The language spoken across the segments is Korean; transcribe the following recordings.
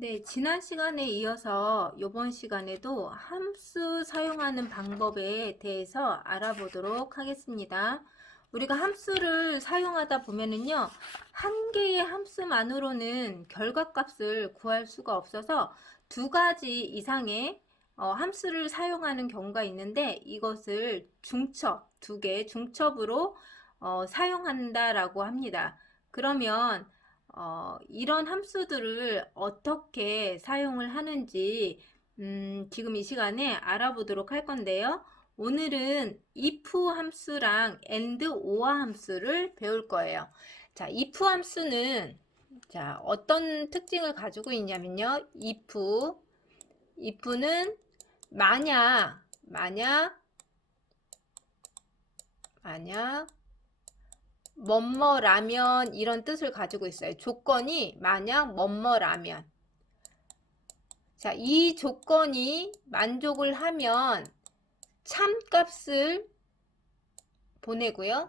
네, 지난 시간에 이어서 이번 시간에도 함수 사용하는 방법에 대해서 알아보도록 하겠습니다. 우리가 함수를 사용하다 보면은요, 한 개의 함수만으로는 결과값을 구할 수가 없어서 두 가지 이상의 함수를 사용하는 경우가 있는데 이것을 중첩, 두 개 중첩으로 사용한다라고 합니다. 그러면 이런 함수들을 어떻게 사용을 하는지 지금 이 시간에 알아보도록 할 건데요. 오늘은 if 함수랑 and or 함수를 배울 거예요. 자, if 함수는 자, 어떤 특징을 가지고 있냐면요. if는 만약 뭐뭐라면 이런 뜻을 가지고 있어요. 조건이 만약 뭐뭐라면, 자, 이 조건이 만족을 하면 참값을 보내고요.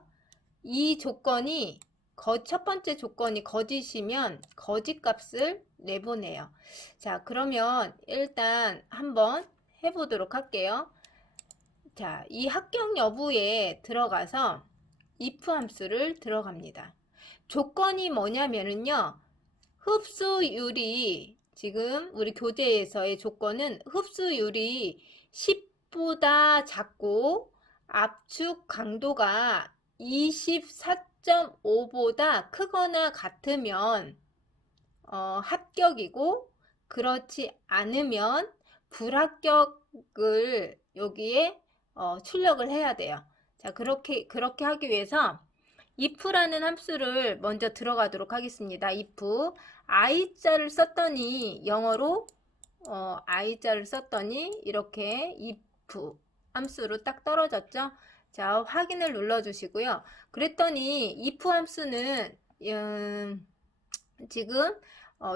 이 조건이 첫 번째 조건이 거짓이면 거짓값을 내보내요. 자, 그러면 일단 한번 해보도록 할게요. 자, 이 합격 여부에 들어가서 if 함수를 들어갑니다. 조건이 뭐냐면은요, 흡수율이, 지금 우리 교재에서의 조건은 흡수율이 10보다 작고 압축 강도가 24.5보다 크거나 같으면 합격이고, 그렇지 않으면 불합격을 여기에 출력을 해야 돼요. 자, 그렇게 하기 위해서 if라는 함수를 먼저 들어가도록 하겠습니다. if i자를 썼더니 영어로 i자를 썼더니 이렇게 if 함수로 딱 떨어졌죠. 자, 확인을 눌러 주시고요. 그랬더니 if 함수는 지금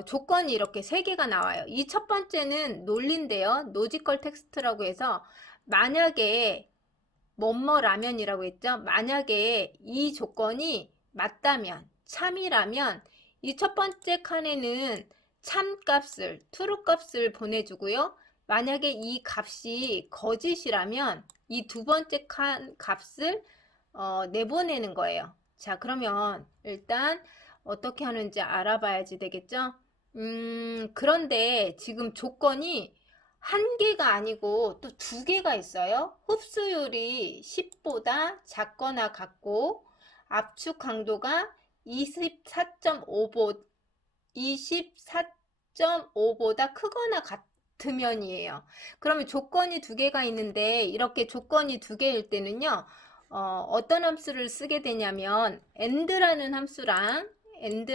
조건이 이렇게 3개가 나와요. 이 첫 번째는 논리인데요. 로지컬 텍스트라고 해서 만약에 뭐뭐라면이라고 했죠. 만약에 이 조건이 맞다면, 참이라면 이 첫 번째 칸에는 참값을, true 값을 보내주고요. 만약에 이 값이 거짓이라면 이 두 번째 칸 값을 내보내는 거예요. 자, 그러면 일단 어떻게 하는지 알아봐야지 되겠죠. 그런데 지금 조건이 한 개가 아니고 또 두 개가 있어요. 흡수율이 10보다 작거나 같고 압축 강도가 24.5보다 크거나 같으면이에요. 그러면 조건이 두 개가 있는데 이렇게 조건이 두 개일 때는요. 어떤 함수를 쓰게 되냐면 and라는 함수랑 and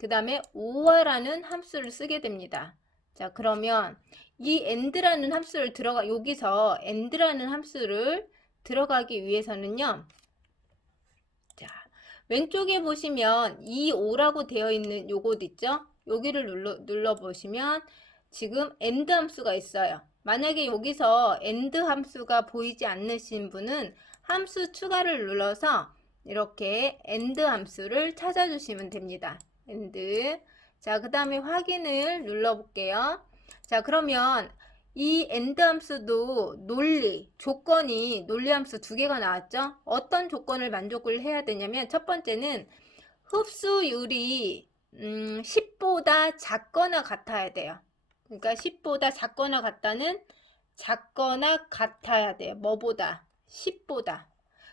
그 다음에 or라는 함수를 쓰게 됩니다. 자, 그러면 이 and라는 함수를 여기서 and라는 함수를 들어가기 위해서는요. 자, 왼쪽에 보시면 이 o라고 되어 있는 요것 있죠? 여기를 눌러 보시면 지금 and 함수가 있어요. 만약에 여기서 and 함수가 보이지 않으신 분은 함수 추가를 눌러서 이렇게 and 함수를 찾아주시면 됩니다. and. 자, 그 다음에 확인을 눌러볼게요. 자, 그러면 이 and 함수도 조건이 논리 함수 두 개가 나왔죠? 어떤 조건을 만족을 해야 되냐면 첫 번째는 흡수율이 10보다 작거나 같아야 돼요. 그러니까 10보다 작거나 같아야 돼요. 뭐보다? 10보다.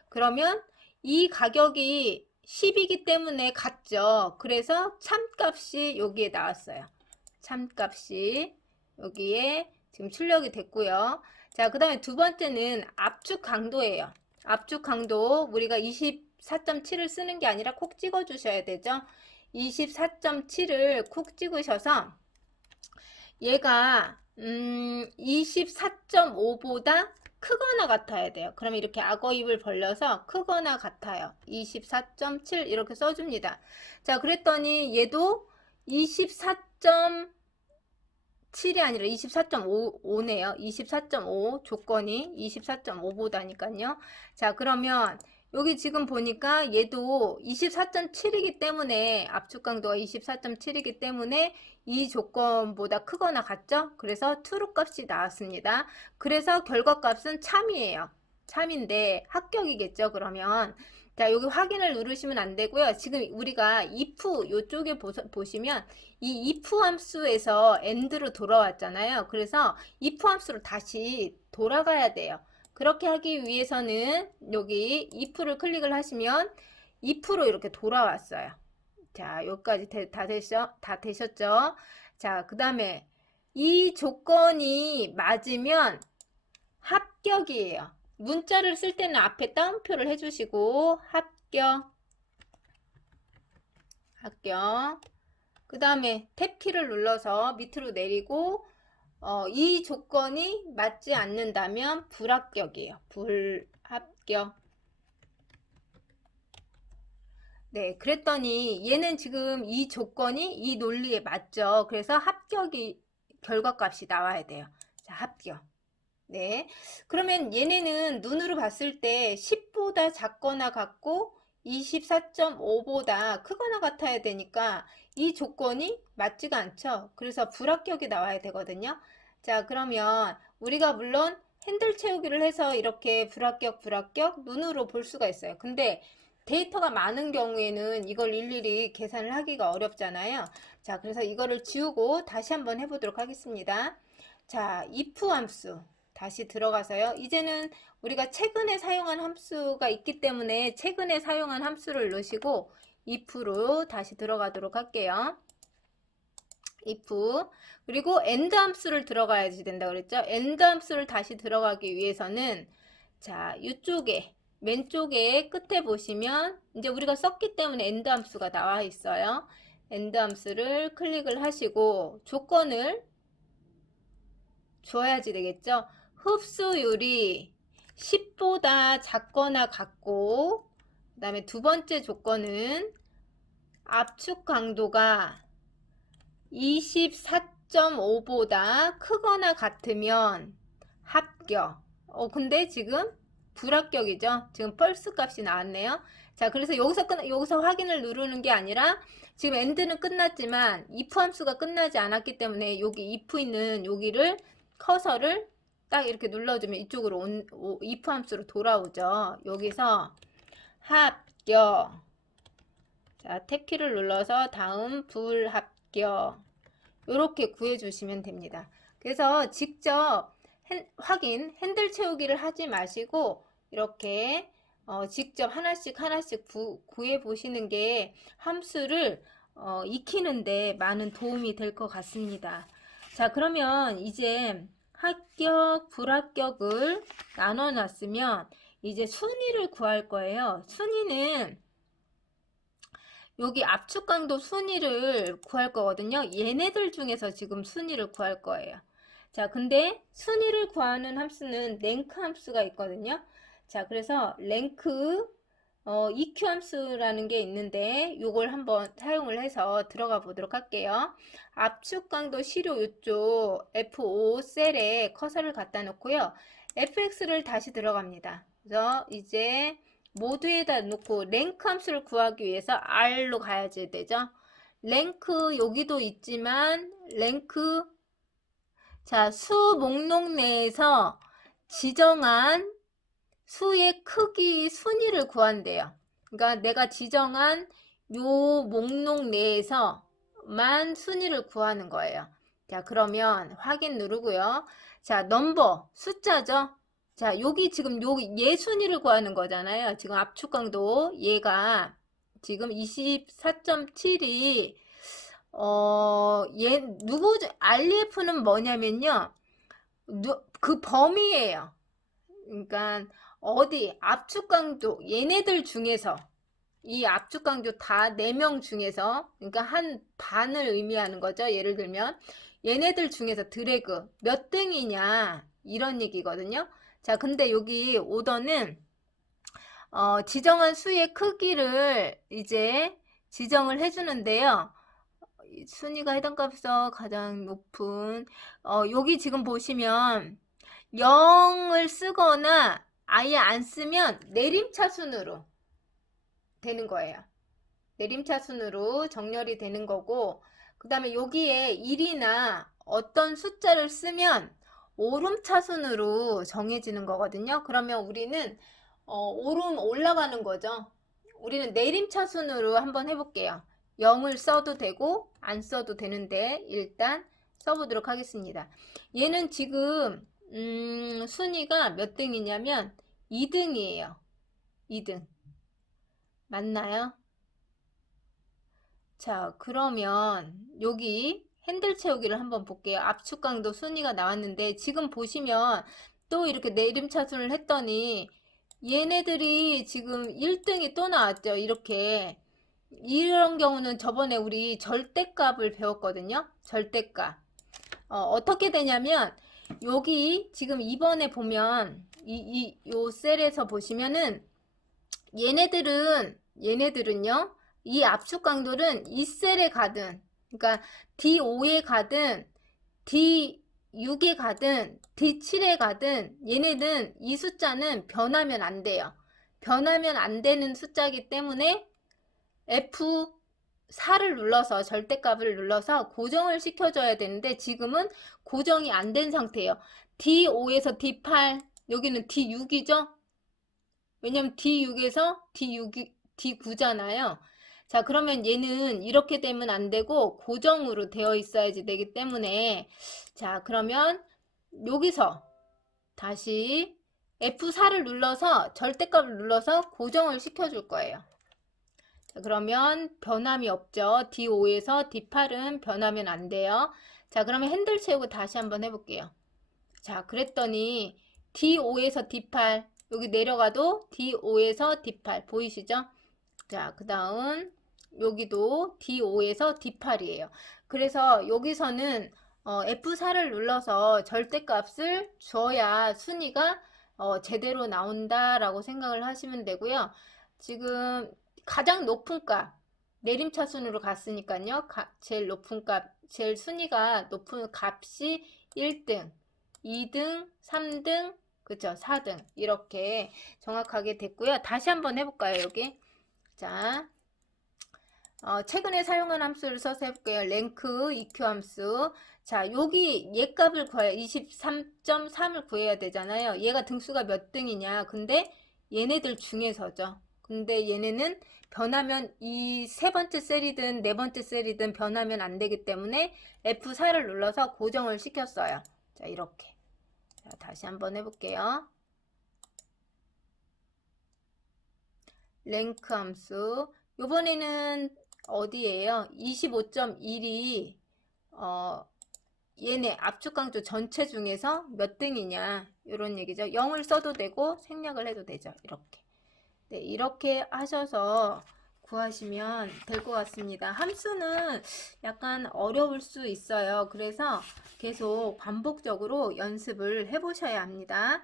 그러면 이 가격이 10이기 때문에 같죠. 그래서 참값이 여기에 나왔어요. 참값이 여기에 지금 출력이 됐고요. 자, 그 다음에 두 번째는 압축 강도예요. 압축 강도 우리가 24.7을 쓰는 게 아니라 콕 찍어 주셔야 되죠. 24.7을 콕 찍으셔서 얘가 24.5보다 크거나 같아야 돼요. 그러면 이렇게 악어 입을 벌려서 크거나 같아요. 24.7 이렇게 써줍니다. 자, 그랬더니 얘도 24.7이 아니라 24.5네요. 24.5 조건이 24.5보다니까요. 자, 그러면 여기 지금 보니까 얘도 24.7이기 때문에 압축 강도가 24.7이기 때문에 이 조건보다 크거나 같죠? 그래서 true 값이 나왔습니다. 그래서 결과값은 참이에요. 참인데 합격이겠죠, 그러면. 자, 여기 확인을 누르시면 안 되고요. 지금 우리가 if 요쪽에 보시면 이 if 함수에서 end로 돌아왔잖아요. 그래서 if 함수로 다시 돌아가야 돼요. 그렇게 하기 위해서는 여기 if를 클릭을 하시면 if로 이렇게 돌아왔어요. 자, 여기까지 다 되셨죠? 자, 그 다음에 이 조건이 맞으면 합격이에요. 문자를 쓸 때는 앞에 따옴표를 해주시고 합격. 그 다음에 탭키를 눌러서 밑으로 내리고 이 조건이 맞지 않는다면 불합격이에요. 불합격. 네, 그랬더니 얘는 지금 이 조건이 이 논리에 맞죠. 그래서 합격이 결과값이 나와야 돼요. 자, 합격. 네, 그러면 얘네는 눈으로 봤을 때 10보다 작거나 같고 24.5보다 크거나 같아야 되니까 이 조건이 맞지가 않죠. 그래서 불합격이 나와야 되거든요. 자, 그러면 우리가 물론 핸들 채우기를 해서 이렇게 불합격 눈으로 볼 수가 있어요. 근데 데이터가 많은 경우에는 이걸 일일이 계산을 하기가 어렵잖아요. 자, 그래서 이거를 지우고 다시 한번 해보도록 하겠습니다. 자, if 함수 다시 들어가서요. 이제는 우리가 최근에 사용한 함수가 있기 때문에 최근에 사용한 함수를 넣으시고 if로 다시 들어가도록 할게요. if 그리고 end 함수를 들어가야지 된다 그랬죠. end 함수를 다시 들어가기 위해서는 자, 이쪽에 왼쪽에 끝에 보시면 이제 우리가 썼기 때문에 end 함수가 나와 있어요. end 함수를 클릭을 하시고 조건을 줘야지 되겠죠. 흡수율이 10보다 작거나 같고 그 다음에 두 번째 조건은 압축 강도가 24.5보다 크거나 같으면 합격. 근데 지금 불합격이죠. 지금 false 값이 나왔네요. 자, 그래서 여기서 확인을 누르는 게 아니라 지금 end는 끝났지만 if 함수가 끝나지 않았기 때문에 여기 if 있는 여기를 커서를 딱 이렇게 눌러주면 이쪽으로 if 함수로 돌아오죠. 여기서 합격. 자, 탭키를 눌러서 다음 불합격. 이렇게 구해주시면 됩니다. 그래서 직접 확인, 핸들 채우기를 하지 마시고 이렇게 직접 하나씩 구해 보시는 게 함수를 익히는데 많은 도움이 될 것 같습니다. 자, 그러면 이제 합격, 불합격을 나눠 놨으면 이제 순위를 구할 거예요. 순위는 여기 압축 강도 순위를 구할 거거든요. 얘네들 중에서 지금 순위를 구할 거예요. 자, 근데 순위를 구하는 함수는 랭크 함수가 있거든요. 자, 그래서 랭크 EQ 함수라는 게 있는데 요걸 한번 사용을 해서 들어가 보도록 할게요. 압축 강도 시료 이쪽 F5 셀에 커서를 갖다 놓고요. fx를 다시 들어갑니다. 그래서 이제 모두에다 놓고 랭크 함수를 구하기 위해서 R로 가야지 되죠. 랭크 여기도 있지만 랭크 자, 수 목록 내에서 지정한 수의 크기 순위를 구한대요. 그러니까 내가 지정한 요 목록 내에서만 순위를 구하는 거예요. 자, 그러면 확인 누르고요. 자, 넘버 숫자죠. 자, 여기 지금 얘 순위를 구하는 거잖아요. 지금 압축 강도 얘가 지금 24.7이 얘 누구죠? REF는 뭐냐면요. 그 범위예요. 그러니까 어디 압축 강도 얘네들 중에서 이 압축 강도 다 4명 중에서 그러니까 한 반을 의미하는 거죠. 예를 들면 얘네들 중에서 드래그 몇 등이냐 이런 얘기거든요. 자, 근데 여기 오더는 지정한 수의 크기를 이제 지정을 해주는데요. 순위가 해당 값에서 가장 높은 여기 지금 보시면 0을 쓰거나 아예 안 쓰면 내림차순으로 되는 거예요. 내림차순으로 정렬이 되는 거고, 그 다음에 여기에 1이나 어떤 숫자를 쓰면 오름차순으로 정해지는 거거든요. 그러면 우리는 오름 올라가는 거죠. 우리는 내림차순으로 한번 해볼게요. 0을 써도 되고 안 써도 되는데 일단 써보도록 하겠습니다. 얘는 지금 순위가 몇 등이냐면 2등이에요. 2등. 맞나요? 자, 그러면 여기 핸들 채우기를 한번 볼게요. 압축 강도 순위가 나왔는데 지금 보시면 또 이렇게 내림차순을 했더니 얘네들이 지금 1등이 또 나왔죠. 이렇게. 이런 경우는 저번에 우리 절대값을 배웠거든요. 절대값. 어떻게 되냐면 여기 지금 이번에 보면 요 셀에서 보시면은 얘네들은요. 이 압축 강도는 이 셀에 가든 그러니까 D5에 가든 D6에 가든 D7에 가든 얘네는 이 숫자는 변하면 안 돼요. 변하면 안 되는 숫자이기 때문에 F4를 눌러서 절대값을 눌러서 고정을 시켜줘야 되는데 지금은 고정이 안 된 상태예요. D5에서 D8 여기는 D6이죠. 왜냐면 D6에서 D9잖아요. 자, 그러면 얘는 이렇게 되면 안 되고 고정으로 되어 있어야지 되기 때문에 자, 그러면 여기서 다시 F4를 눌러서 절대값을 눌러서 고정을 시켜줄 거예요. 자, 그러면 변함이 없죠. D5에서 D8은 변하면 안 돼요. 자, 그러면 핸들 채우고 다시 한번 해볼게요. 자, 그랬더니 D5에서 D8 여기 내려가도 D5에서 D8 보이시죠? 자, 그 다음 여기도 D5에서 D8이에요. 그래서 여기서는 F4를 눌러서 절대값을 줘야 순위가 제대로 나온다라고 생각을 하시면 되고요. 지금 가장 높은 값 내림차순으로 갔으니까요. 제일 높은 값, 제일 순위가 높은 값이 1등, 2등, 3등, 그쵸? 4등 이렇게 정확하게 됐고요. 다시 한번 해볼까요? 여기 자, 최근에 사용한 함수를 써서 해볼게요. 랭크 EQ 함수. 자, 여기 얘 값을 구해야 23.3을 구해야 되잖아요. 얘가 등수가 몇 등이냐. 근데 얘네들 중에서죠. 근데 얘네는 변하면 이 세 번째 셀이든 네 번째 셀이든 변하면 안 되기 때문에 F4를 눌러서 고정을 시켰어요. 자, 이렇게. 자, 다시 한번 해볼게요. 랭크 함수. 요번에는 어디에요? 25.1이 얘네 압축 강조 전체 중에서 몇 등이냐 이런 얘기죠. 0을 써도 되고 생략을 해도 되죠. 이렇게. 네, 이렇게 하셔서 구하시면 될 것 같습니다. 함수는 약간 어려울 수 있어요. 그래서 계속 반복적으로 연습을 해 보셔야 합니다.